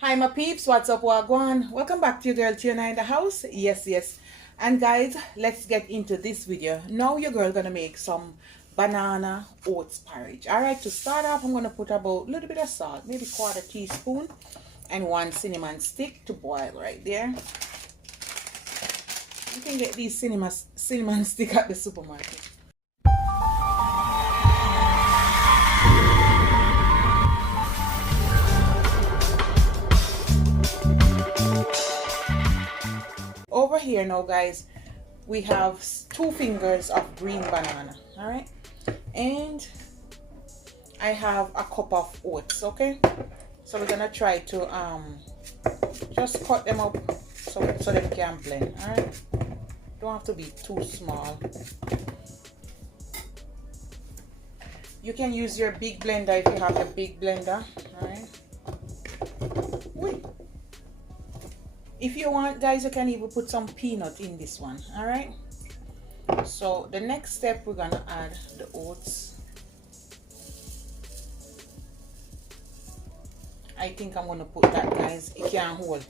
Hi my peeps, what's up, wagwan? Welcome back to your girl Tiana in the house. Yes. And guys, let's get into this video. Now your girl gonna make some banana oats porridge. Alright, to start off, I'm gonna put about a little bit of salt, maybe quarter teaspoon, and one cinnamon stick to boil right there. You can get these cinnamon stick at the supermarket. Over here now guys, we have 2 fingers of green banana, all right, and I have a cup of oats. Okay, so we're gonna try to just cut them up so they can blend. All right, don't have to be too small. You can use your big blender if you have a big blender. All right. Wait. If you want, guys, you can even put some peanut in this one. All right, so the next step, we're gonna add the oats. I think I'm gonna put that, guys. It can hold,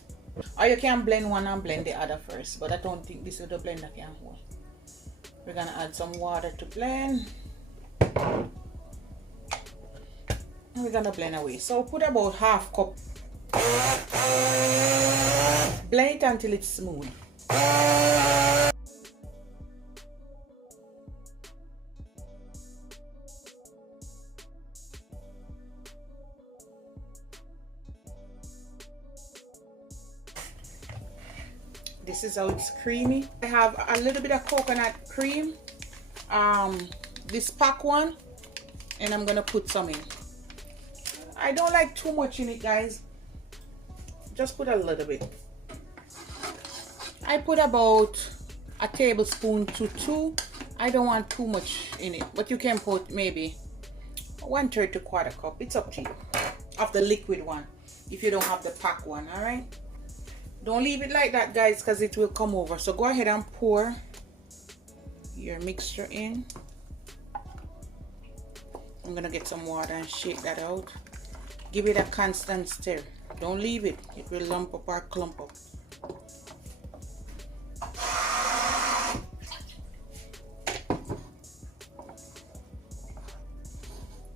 or you can blend one and blend the other first, but I don't think this is the blender can hold. We're gonna add some water to blend, and we're gonna blend away. So put about half cup. Blend it until it's smooth. This is how it's creamy. I have a little bit of coconut cream, this pack one, and I'm gonna put some in. I don't like too much in it, guys. Just put a little bit. I put about a tablespoon to 2. I don't want too much in it, but you can put maybe 1/3 to 1/4 cup. It's up to you, of the liquid one, if you don't have the pack one. All right, don't leave it like that, guys, because it will come over. So go ahead and pour your mixture in. I'm gonna get some water and shake that out. Give it a constant stir. Don't leave it, it will lump up or clump up.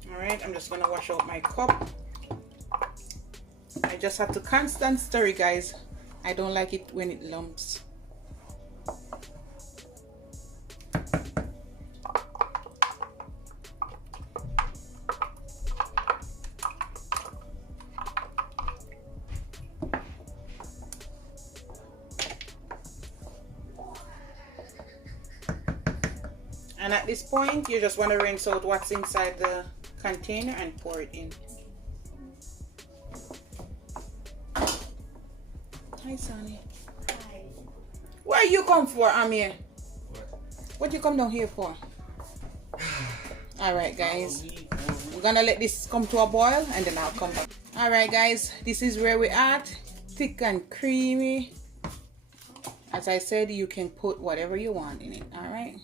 Alright, I'm just gonna wash out my cup. I just have to constant stir it, guys. I don't like it when it lumps. And at this point, you just want to rinse out what's inside the container and pour it in. Hi, Sonny. Hi. Where you come for, Amir? What you come down here for? Alright, guys. We're gonna let this come to a boil and then I'll come back. Alright, guys. This is where we're at. Thick and creamy. As I said, you can put whatever you want in it. Alright.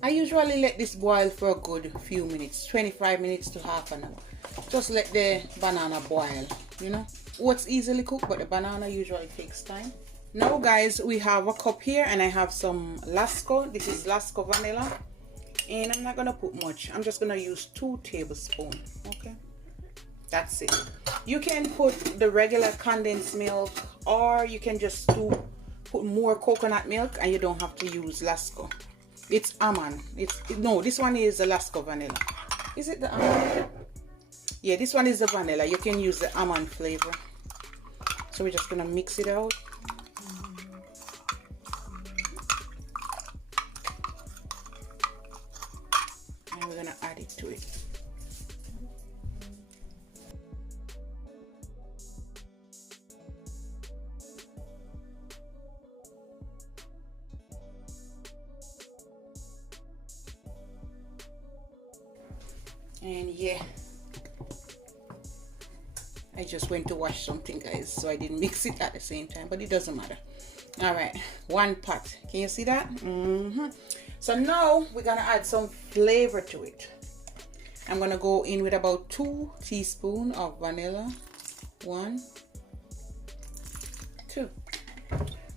I usually let this boil for a good few minutes, 25 minutes to half an hour. Just let the banana boil, you know. Oats easily cooked, but the banana usually takes time. Now, guys, we have a cup here and I have some Lasco. This is Lasco vanilla. And I'm not going to put much. I'm just going to use 2 tablespoons, okay? That's it. You can put the regular condensed milk, or you can just put more coconut milk and you don't have to use Lasco. It's almond. No, this one is the Lasco vanilla. Is it the almond? Yeah, this one is the vanilla. You can use the almond flavor. So we're just gonna mix it out. And we're gonna add it to it. And yeah, I just went to wash something, guys, so I didn't mix it at the same time, but it doesn't matter. All right, 1 pot. Can you see that? So now we're gonna add some flavor to it. I'm gonna go in with about 2 teaspoons of vanilla. 1, 2.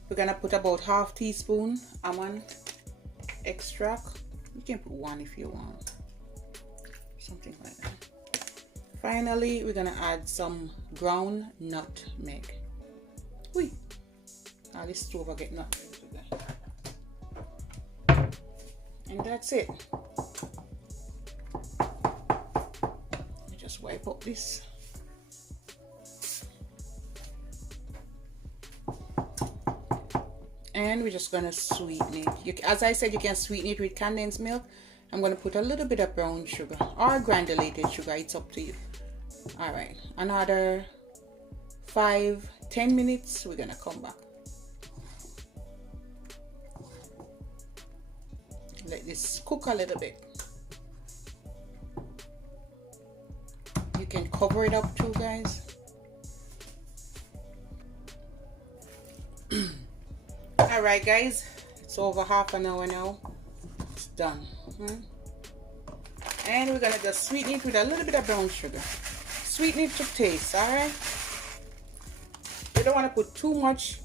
We're gonna put about half teaspoon almond extract. You can put 1 if you want, something like that. Finally, we're gonna add some ground nutmeg. Whee! Now this stove will get nutmeg today. And that's it. Just wipe up this. And we're just gonna sweeten it. As I said, you can sweeten it with condensed milk. I'm gonna put a little bit of brown sugar or granulated sugar, it's up to you. All right, another 5-10 minutes, we're gonna come back. Let this cook a little bit. You can cover it up too, guys. All right, guys, it's over half an hour now. It's done. And we're gonna just sweeten it with a little bit of brown sugar. Sweeten it to taste, all right? You don't want to put too much.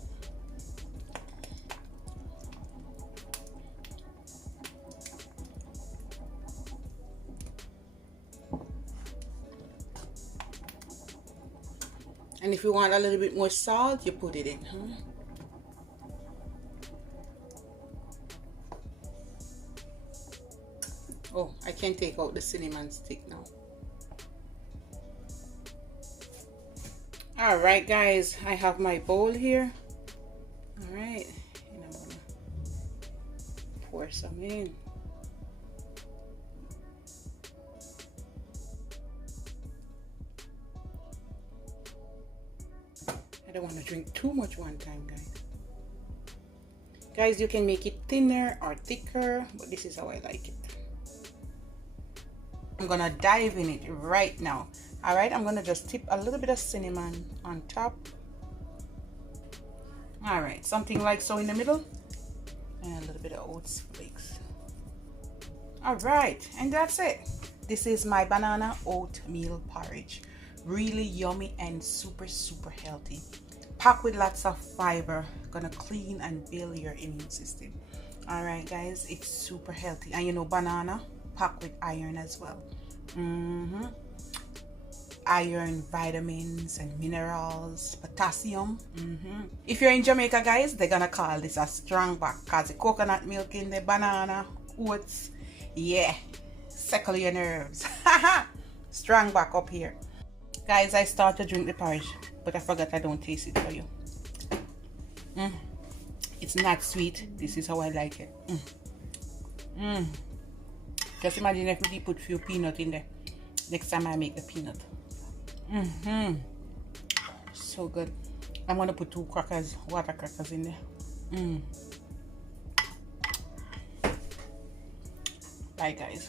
And if you want a little bit more salt, you put it in. Oh, I can take out the cinnamon stick now. All right, guys, I have my bowl here. All right, and I'm gonna pour some in. I don't want to drink too much one time, guys. Guys, you can make it thinner or thicker, but this is how I like it. I'm gonna dive in it right now. All right, I'm gonna just tip a little bit of cinnamon on top. All right, something like so in the middle, and a little bit of oats flakes. All right, and that's it. This is my banana oatmeal porridge. Really yummy and super healthy. Packed with lots of fiber, gonna clean and build your immune system. All right, guys, it's super healthy, and you know, banana packed with iron as well. Iron, vitamins and minerals, potassium. If you're in Jamaica, guys, they're gonna call this a strong back because the coconut milk in the banana, oats, yeah, settle your nerves. Strong back up here. Guys, I start to drink the porridge, but I forgot I don't taste it for you. It's not sweet. This is how I like it. Just imagine if we put few peanut in there next time I make the peanut. So good. I'm gonna put 2 crackers, water crackers in there. Bye, guys.